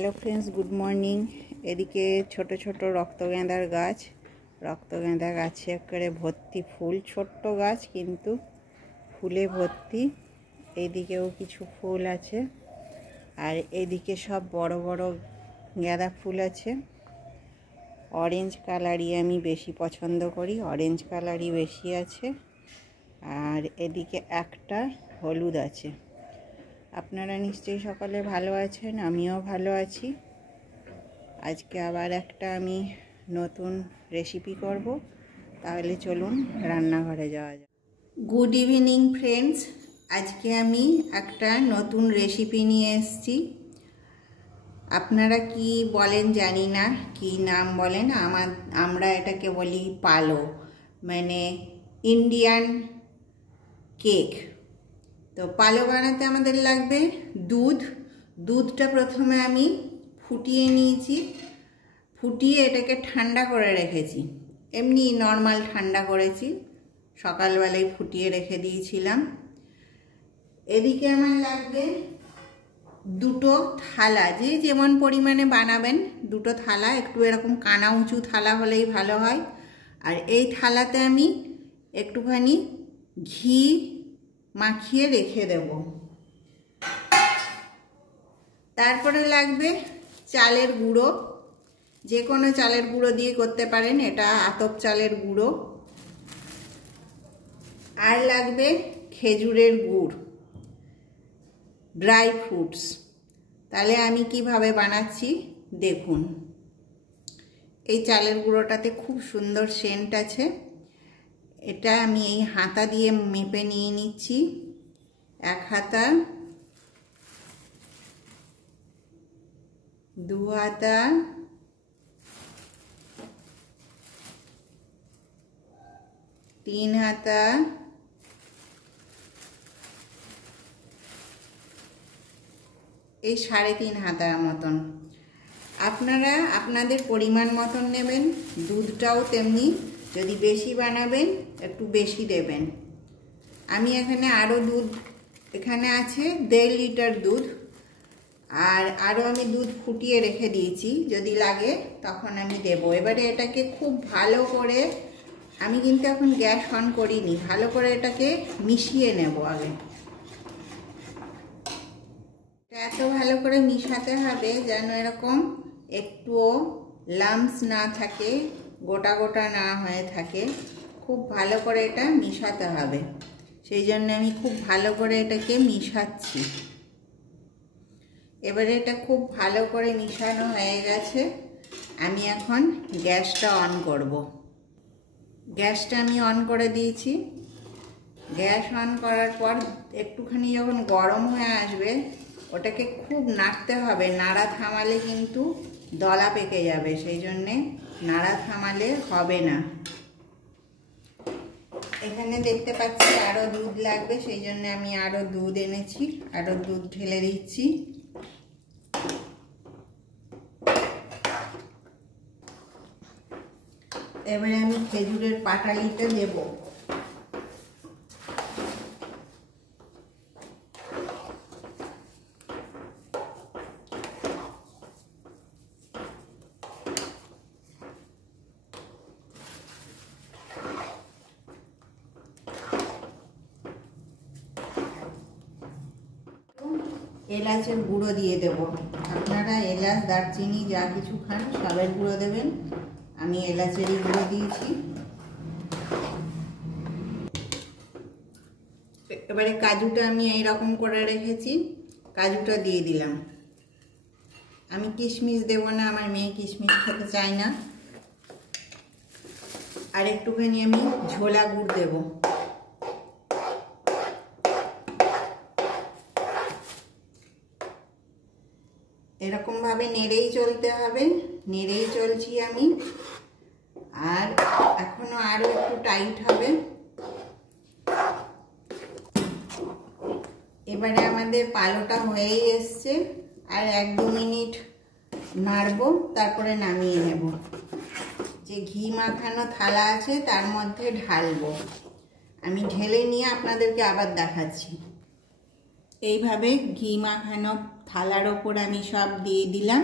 Hello friends, good morning. এদিকে ছোট ছোট রক্তগেঁদার গাছ, রক্তগেঁদা গাছে একেবারে ভর্তি ফুল। ছোট্ট গাছ কিন্তু ফুলে ভর্তি। এইদিকেও কিছু ফুল আছে, আর এদিকে সব বড় বড় গাঁদা ফুল আছে। অরেঞ্জ কালারই আমি বেশি পছন্দ করি, অরেঞ্জ কালারই বেশি আছে। আর এদিকে একটা হলুদ আছে। আপনারা নিশ্চয়ই সকালে ভালো আছেন, আমিও ভালো আছি। আজকে আবার একটা আমি নতুন রেসিপি করব, তাহলে চলুন রান্নাঘরে যাওয়া যাক। গুড ইভিনিং ফ্রেন্ডস, আজকে আমি একটা নতুন রেসিপি নিয়ে এসেছি। আপনারা কি বলেন জানি না, কি নাম বলেন। আমরা এটাকে বলি পালো, মানে ইন্ডিয়ান কেক। তো পালো বানাতে আমাদের লাগবে দুধটা প্রথমে আমি ফুটিয়ে নিয়েছি, ফুটিয়ে এটাকে ঠান্ডা করে রেখেছি। এমনি নর্মাল ঠান্ডা করেছি, সকালবেলায় ফুটিয়ে রেখে দিয়েছিলাম। এদিকে আমার লাগবে দুটো থালা, যে যেমন পরিমাণে বানাবেন দুটো থালা, একটু এরকম কানা উঁচু থালা হলেই ভালো হয়। আর এই থালাতে আমি একটুখানি ঘি মাখিয়ে রেখে দেব। তারপরে লাগবে চালের গুঁড়ো, যে কোনো চালের গুঁড়ো দিয়ে করতে পারেন, এটা আতপ চালের গুঁড়ো। আর লাগবে খেজুরের গুড়, ড্রাই ফ্রুটস। তাহলে আমি কিভাবে বানাচ্ছি দেখুন। এই চালের গুঁড়োটাতে খুব সুন্দর সেন্ট আছে। এটা আমি এই হাতা দিয়ে মেপে নিয়ে নিচ্ছি। 1 হাতা, 2 হাতা, 3 হাতা, এই 3.5 হাতার মতন। আপনারা আপনাদের পরিমাণ মতন নেবেন। দুধটাও তেমনি, যদি বেশি বানাবেন একটু বেশি দেবেন। আমি এখানে আরও দুধ, এখানে আছে 1.5 লিটার দুধ। আর আরও আমি দুধ ফুটিয়ে রেখে দিয়েছি, যদি লাগে তখন আমি দেব। এবারে এটাকে খুব ভালো করে, আমি কিন্তু এখন গ্যাস অন করিনি, ভালো করে এটাকে মিশিয়ে নেব আগে। এত ভালো করে মিশাতে হবে যেন এরকম একটুও লাম্পস না থাকে, গোটা গোটা না হয়ে থাকে। খুব ভালো করে এটা মিশাতে হবে, সেই জন্য আমি খুব ভালো করে এটাকে মিশাচ্ছি। এবারে এটা খুব ভালো করে মিশানো হয়ে গেছে। আমি এখন গ্যাসটা অন করব। গ্যাসটা আমি অন করে দিয়েছি। গ্যাস অন করার পর একটুখানি যখন গরম হয়ে আসবে, ওটাকে খুব নাড়তে হবে। নাড়া থামালে কিন্তু দলা পেকে যাবে, সেই জন্যে নাড়া থামালে হবে না। এখানে দেখতে পাচ্ছি আরও দুধ লাগবে, সেই জন্য আমি আরও দুধ এনেছি, আরও দুধ ঢেলে দিচ্ছি। এবারে আমি খেজুরের পাটালিটা দেব। এলাচের গুঁড়ো দিয়ে দেব। আপনারা এলাচ, দারচিনি যা কিছু খান সবের গুঁড়ো দেবেন। আমি এলাচেরই গুঁড়ো দিয়েছি। এবারে কাজুটা আমি এইরকম করে রেখেছি, কাজুটা দিয়ে দিলাম। আমি কিশমিশ দেব না, আমার মেয়ে কিশমিশ খেতে চায় না। আর একটুখানি আমি ঝোলা গুড় দেব। এরকম ভাবে নেড়েই চলতে হবে, নেড়েই চলছি আমি। আর এখনো আরো একটু টাইট হবে। এবারে আমাদের পালোটা হয়েই এসছে, আর 1-2 মিনিট নাড়বো, তারপরে নামিয়ে নেব। যে ঘি মাখানো থালা আছে তার মধ্যে ঢালবো। আমি ঢেলে নিয়ে আপনাদেরকে আবার দেখাচ্ছি। এইভাবে ঘি মাখানো থালার ওপর আমি সব দিয়ে দিলাম,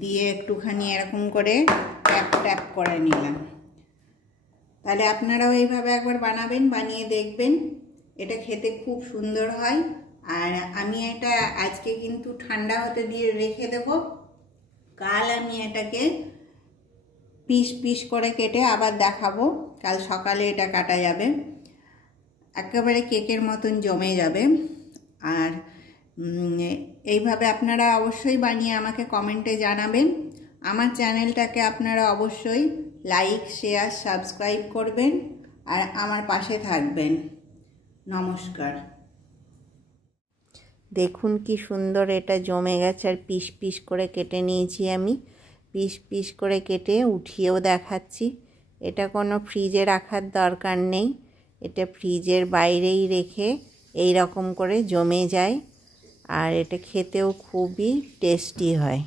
দিয়ে একটুখানি এরকম করে ট্যাপ ট্যাপ করে নিলাম। তাহলে আপনারাও এইভাবে একবার বানাবেন, বানিয়ে দেখবেন, এটা খেতে খুব সুন্দর হয়। আর আমি এটা আজকে কিন্তু ঠান্ডা হতে দিয়ে রেখে দেব, কাল আমি এটাকে পিস পিস করে কেটে আবার দেখাবো। কাল সকালে এটা কাটা যাবে, একেবারে কেকের মতন জমে যাবে। আর এইভাবে আপনারা অবশ্যই বানিয়ে আমাকে কমেন্টে জানাবেন। আমার চ্যানেলটাকে আপনারা অবশ্যই লাইক, শেয়ার, সাবস্ক্রাইব করবেন আর আমার পাশে থাকবেন। নমস্কার। দেখুন কি সুন্দর এটা জমে গেছে, আর পিস পিস করে কেটে নিয়েছি আমি। পিস পিস করে কেটে উঠিয়েও দেখাচ্ছি। এটা কোনো ফ্রিজে রাখার দরকার নেই, এটা ফ্রিজের বাইরেই রেখে এই রকম করে জমে যায়, আর এটা খেতেও খুবই টেস্টি হয়।